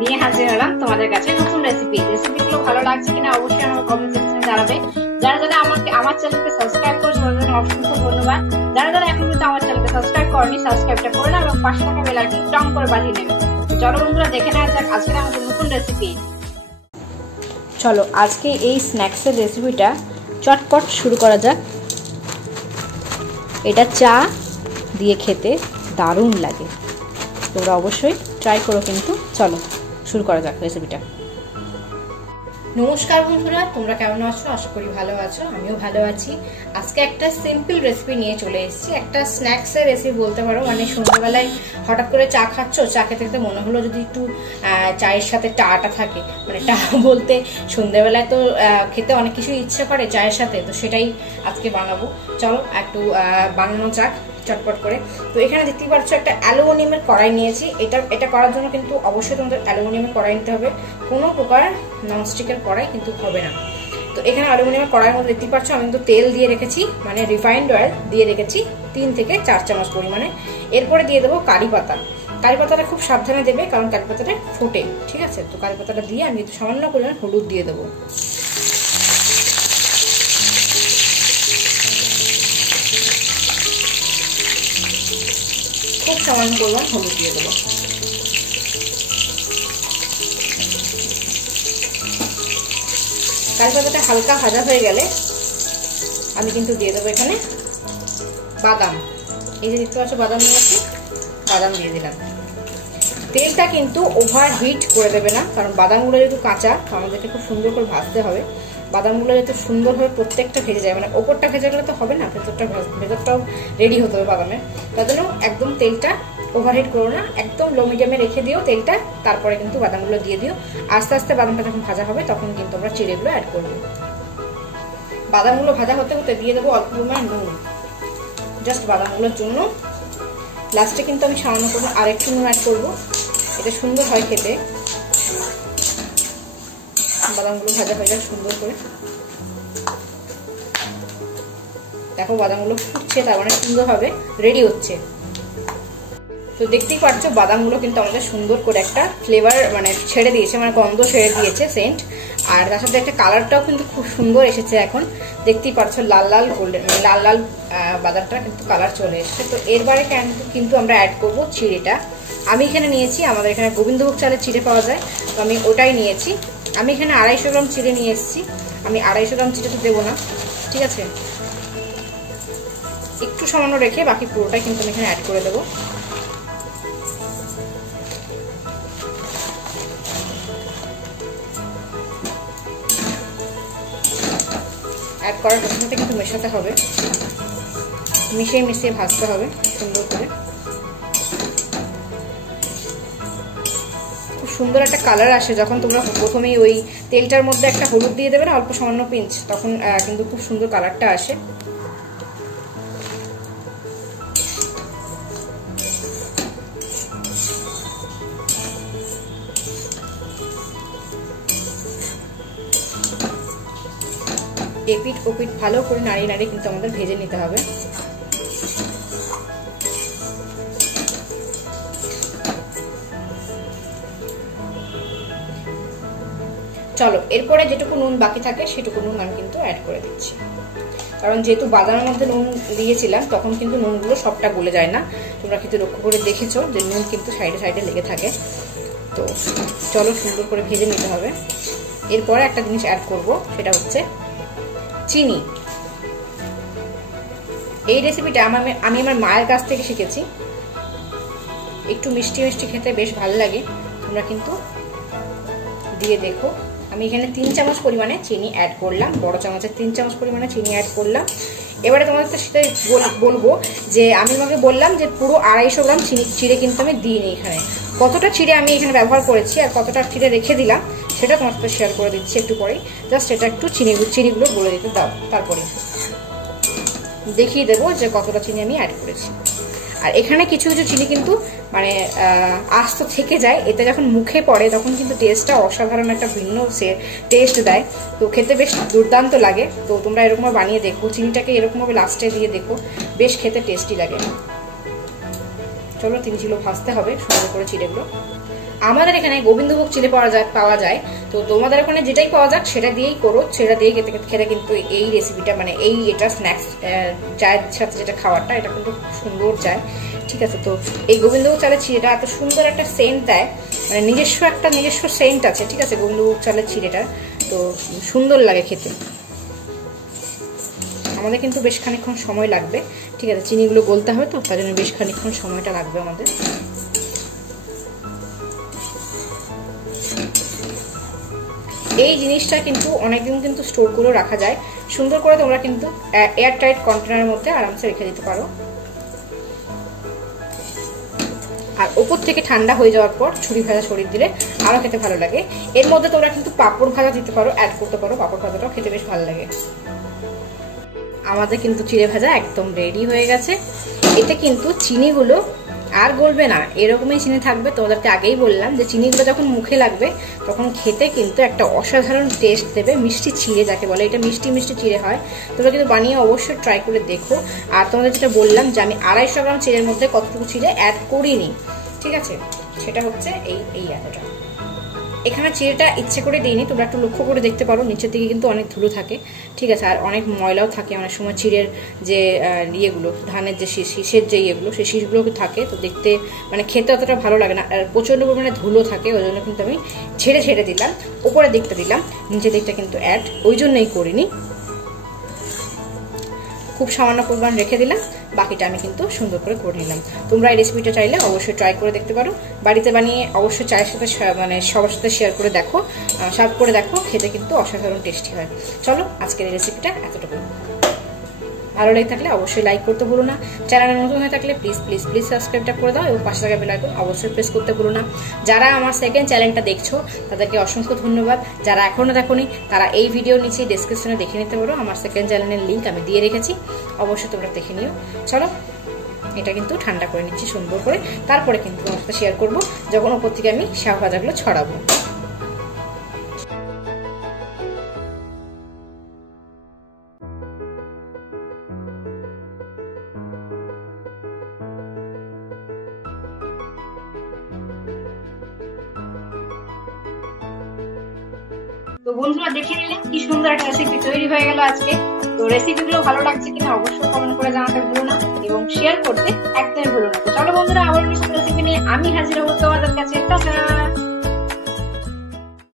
নিয়ে হাজির হলাম তোমাদের কাছে নতুন রেসিপি। রেসিপিগুলো ভালো লাগছে কিনা অবশ্যই আমার কমেন্ট সেকশনে জানাবে। যারা যারা আমার চ্যানেলকে সাবস্ক্রাইব করেছে তাদের জন্য অসংখ্য ধন্যবাদ। যারা যারা এখন কিন্তু আমার চ্যানেলকে সাবস্ক্রাইব করেনি সাবস্ক্রাইবটা করে নাও এবং পাশে থাকা বেল আইকন টং করে বাজিয়ে নেবে। চলো বন্ধুরা দেখে নেওয়া যাক আজকে আমাদের নতুন রেসিপি। চলো আজকে এই স্ন্যাক্সের রেসিপিটা চটপট শুরু করা যাক। এটা চা দিয়ে খেতে দারুণ লাগে, তোমরা অবশ্যই ট্রাই করো কিন্তু। চলো শুরু করা যাক রেসিপিটা। নমস্কার বন্ধুরা, তোমরা কেমন আছো? আশা করি ভালো আছো, আমিও ভালো আছি। আজকে একটা সিম্পল রেসিপি নিয়ে চলে এসেছি, একটা স্ন্যাক্সের রেসিপি বলতে পারো। মানে সন্ধ্যাবেলায় হঠাৎ করে চা খাচ্ছ, চা খেতে খেতে মনে হলো যদি একটু চায়ের সাথে টাটা থাকে, মানে টা বলতে সন্ধ্যাবেলায় তো খেতে অনেক কিছু ইচ্ছা করে চায়ের সাথে, তো সেটাই আজকে বানাবো। চলো একটু বানানো যাক চটপট করে। তো এখানে দেখতেই পাচ্ছ একটা অ্যালুমিনিয়ামের কড়াই নিয়েছি। এটা করার জন্য কিন্তু অবশ্যই তোমাদের অ্যালুমিনিয়ামের কড়াই নিতে হবে, কোনো প্রকার ননস্টিকের কড়াই কিন্তু হবে না। তো এখানে অ্যালুমিনিয়ামের কড়াইয়ের মধ্যে দেখতেই পাচ্ছ আমি কিন্তু তেল দিয়ে রেখেছি, মানে রিফাইন্ড অয়েল দিয়ে রেখেছি 3 থেকে 4 চামচ পরিমাণে। এরপরে দিয়ে দেবো কারি পাতা। কারি পাতাটা খুব সাবধানে দেবে, কারণ কারি পাতাটা ফোটে, ঠিক আছে? তো কারি পাতাটা দিয়ে আমি একটু সামান্য পরিমাণ হলুদ দিয়ে দেবো। খুব সামান্য পরিমাণ হলুদ দিয়ে দেবো। কারি পাতাটা হালকা ভাজা হয়ে গেলে আমি কিন্তু দিয়ে দেবো এখানে বাদাম। এই যে দেখতে পাচ্ছ বাদাম নিয়েছি, বাদাম দিয়ে দিলাম। তেলটা কিন্তু ওভার হিট করে দেবে না, কারণ বাদামগুলো যেহেতু কাঁচা আমাদেরকে খুব সুন্দর করে ভাজতে হবে। বাদামগুলো যাতে সুন্দরভাবে প্রত্যেকটা ভেজে যায়, মানে ওপরটা ভেজে গেলে তো হবে না, ভেতরটাও রেডি হতে হবে বাদামের। তার জন্য একদম তেলটা ওভারহিট করো না, একদম লো মিডিয়ামে রেখে দিও তেলটা, তারপরে কিন্তু বাদামগুলো দিয়ে দিও। আস্তে আস্তে বাদামটা যখন ভাজা হবে তখন কিন্তু আমরা চিড়েগুলো অ্যাড করবো। বাদামগুলো ভাজা হতে হতে দিয়ে দেবো অল্প পরিমাণ নুন, জাস্ট বাদামগুলোর জন্য। লাস্টে কিন্তু আমি সামান্য করে আরেকটু নুন অ্যাড করবো, এটা সুন্দর হয় খেতে। বাদামগুলো ভাজা হয়ে যাক সুন্দর করে। দেখো বাদামগুলো ফুটছে, তার মানে সুন্দরভাবে রেডি হচ্ছে। তো দেখতেই পাচ্ছ বাদামগুলো কিন্তু আমাদের সুন্দর করে একটা ফ্লেভার মানে ছেড়ে দিয়েছে, মানে গন্ধ ছেড়ে দিয়েছে, সেন্ট। আর তার সাথে একটা কালারটাও কিন্তু খুব সুন্দর এসেছে। এখন দেখতেই পাচ্ছ লাল লাল গোল্ডেন, মানে লাল লাল বাদামটা কিন্তু কালার চলে এসেছে। তো এরবারে কিন্তু আমরা অ্যাড করবো চিড়েটা। আমি এখানে নিয়েছি, আমাদের এখানে গোবিন্দভোগ চালের চিড়ে পাওয়া যায়, তো আমি ওটাই নিয়েছি। আমি এখানে 250 গ্রাম চিড়ে নিয়ে এসেছি। আমি 250 গ্রাম চিড়ে তো দেবো না, ঠিক আছে? একটু সামান্য রেখে বাকি পুরোটাই কিন্তু আমি এখানে অ্যাড করে দেবো। অ্যাড করার সাথে কিন্তু মেশাতে হবে, মিশিয়ে মিশিয়ে ভাজতে হবে সুন্দর করে। খুব সুন্দর একটা কালার আসে যখন তোমরা প্রথমেই ওই তেলটার মধ্যে একটা হলুদ দিয়ে দেবে না, অল্প সামান্য পিঞ্চ, তখন কিন্তু খুব সুন্দর কালারটা আসে। এপিট ওপিট ভালো করে নাড়িয়ে নাড়িয়ে কিন্তু আমাদের ভেজে নিতে হবে। চলো এরপরে যেটুকু নুন বাকি থাকে সেটুকু নুন আমি কিন্তু অ্যাড করে দিচ্ছি, কারণ যেহেতু বাদামের মধ্যে নুন দিয়েছিলাম তখন কিন্তু নুনগুলো সবটা গলে যায় না। তোমরা কিন্তু লক্ষ্য করে দেখেছো যে নুন কিন্তু সাইডে সাইডে লেগে থাকে। তো চলো সুন্দর করে ভেজে নিতে হবে। এরপরে একটা জিনিস অ্যাড করব, সেটা হচ্ছে চিনি। এই রেসিপিটা আমি আমার মায়ের কাছ থেকে শিখেছি। একটু মিষ্টি মিষ্টি খেতে বেশ ভালো লাগে, তোমরা কিন্তু দিয়ে দেখো। আমি এখানে 3 চামচ পরিমাণে চিনি অ্যাড করলাম, বড় চামচের 3 চামচ পরিমাণে চিনি অ্যাড করলাম। এবারে তোমাদের সাথে বলবো যে আমি তোমাকে বললাম যে পুরো 250 গ্রাম চিড়ে কিন্তু আমি দিইনি। এখানে কতটা চিড়ে আমি এখানে ব্যবহার করেছি আর কতটা চিড়ে রেখে দিলাম সেটা তোমার সাথে শেয়ার করে দিচ্ছি একটু পরেই। জাস্ট এটা একটু চিনিগুলো বলে দিতে দাও, তারপরে দেখিয়ে দেবো যে কতটা চিনি আমি অ্যাড করেছি। আর এখানে কিছু কিছু চিনি কিন্তু মানে আস্ত থেকে যায়, এতে যখন মুখে পড়ে তখন কিন্তু টেস্টটা অসাধারণ একটা ভিন্ন টেস্ট দেয়। তো খেতে বেশ দুর্দান্ত লাগে। তো তোমরা এরকমভাবে বানিয়ে দেখো, চিনিটাকে এরকমভাবে লাস্টে দিয়ে দেখো, বেশ খেতে টেস্টি লাগে। চলো চিনিগুলো ভাজতে হবে সুন্দর করে চিড়েগুলো। আমাদের এখানে গোবিন্দভোগ চিড়ে পাওয়া যায়, তো তোমাদের ওখানে যেটাই পাওয়া যাক সেটা দিয়েই করো। সেটা দিয়ে খেতে কিন্তু এই রেসিপিটা মানে এটা স্ন্যাক্স চায়ের সাথে যেটা খাবারটা এটা কিন্তু সুন্দর যায়। ঠিক আছে, তো এই গোবিন্দভোগ চালের চিড়েটা এত সুন্দর একটা সেন্ট দেয়, মানে নিজস্ব সেন্ট আছে। ঠিক আছে, গোবিন্দভোগ চালের চিড়েটা তো সুন্দর লাগে খেতে। আমাদের কিন্তু বেশ খানিকক্ষণ সময় লাগবে। ঠিক আছে, চিনিগুলো গলতে হবে, তো তার জন্য বেশ খানিকক্ষণ সময়টা লাগবে আমাদের। এই জিনিসটা কিন্তু অনেকদিন কিন্তু স্টোর করে রাখা যায় সুন্দর করে। তোমরা কিন্তু এয়ার টাইট কন্টেনারের মধ্যে আরামসে রেখে দিতে পারো। আর উপর থেকে ঠান্ডা হয়ে যাওয়ার পর ছুরি ভাজা ছড়িয়ে দিলে আরো খেতে ভালো লাগে। এর মধ্যে তোমরা কিন্তু পাঁপড় ভাজা দিতে পারো, অ্যাড করতে পারো। পাঁপড় ভাজাটাও খেতে বেশ ভালো লাগে। আমাদের কিন্তু চিড়ে ভাজা একদম রেডি হয়ে গেছে। এতে কিন্তু চিনিগুলো আর গলবে না, এরকমই চিনি থাকবে। তোমাদেরকে আগেই বললাম যে চিনিগুলো যখন মুখে লাগবে তখন খেতে কিন্তু একটা অসাধারণ টেস্ট দেবে। মিষ্টি চিড়ে যাকে বলে, এটা মিষ্টি মিষ্টি চিড়ে হয়। তোমরা কিন্তু বানিয়ে অবশ্যই ট্রাই করে দেখো। আর তোমাদের যেটা বললাম যে আমি 250 গ্রাম চিড়ের মধ্যে কতটুকু চিড়ে অ্যাড করিনি, ঠিক আছে, সেটা হচ্ছে এই এতটা। এখানে চিড়েটা ইচ্ছে করে দিইনি, তোমরা একটু লক্ষ্য করে দেখতে পারো, নিচের দিকে কিন্তু অনেক ধুলো থাকে। ঠিক আছে, আর অনেক ময়লাও থাকে অনেক সময় চিড়ের যে ইয়েগুলো, ধানের যে শীষের যে ইয়েগুলো, সেই শীষগুলো থাকে, তো দেখতে মানে খেতে অতটা ভালো লাগে না। আর প্রচণ্ড পরিমাণে ধুলো থাকে, ওই জন্য কিন্তু আমি ছেড়ে দিলাম। উপরের দিকটা দিলাম, নিচের দিকটা কিন্তু অ্যাড ওই জন্যই করিনি। খুব সামান্য পরিমাণ রেখে দিলাম, বাকিটা আমি কিন্তু সুন্দর করে করে নিলাম। তোমরা এই রেসিপিটা চাইলে অবশ্যই ট্রাই করে দেখতে পারো। বাড়িতে বানিয়ে অবশ্যই চায়ের সাথে মানে সবার সাথে শেয়ার করে দেখো, সার্ভ করে দেখো, খেতে কিন্তু অসাধারণ টেস্টি হয়। চলো আজকের এই রেসিপিটা এতটুকু। ভালো লেগে থাকলে অবশ্যই লাইক করতে ভুলো না। চ্যানেলে নতুন হয়ে থাকলে প্লিজ প্লিজ প্লিজ সাবস্ক্রাইবটা করে দাও এবং পাশে থাকা বেল আইকন অবশ্যই প্রেস করতে ভুলো না। যারা আমার সেকেন্ড চ্যানেলটা দেখছো তাদেরকে অসংখ্য ধন্যবাদ। যারা এখনো দেখোনি তারা এই ভিডিও নিচে ডেসক্রিপশনে দেখে নিতে পারো, আমার সেকেন্ড চ্যানেলের লিঙ্ক আমি দিয়ে রেখেছি, অবশ্যই তোমরা দেখে নিও। চলো এটা কিন্তু ঠান্ডা করে নিচ্ছি সুন্দর করে, তারপরে কিন্তু তোমার সাথে শেয়ার করবো যখন ওপর থেকে আমি শাক ভাজাগুলো ছড়াবো। তো বন্ধুরা দেখে নিলে কি সুন্দর একটা রেসিপি তৈরি হয়ে গেল আজকে। তো রেসিপিগুলো ভালো লাগছে কিনা অবশ্যই কমেন্ট করে জানাতে ভুলো না এবং শেয়ার করতে একদমই ভুলো না। তো চলো বন্ধুরা, আবার নতুন রেসিপি নিয়ে আমি হাজির হবো তোমাদের কাছে। টাটা।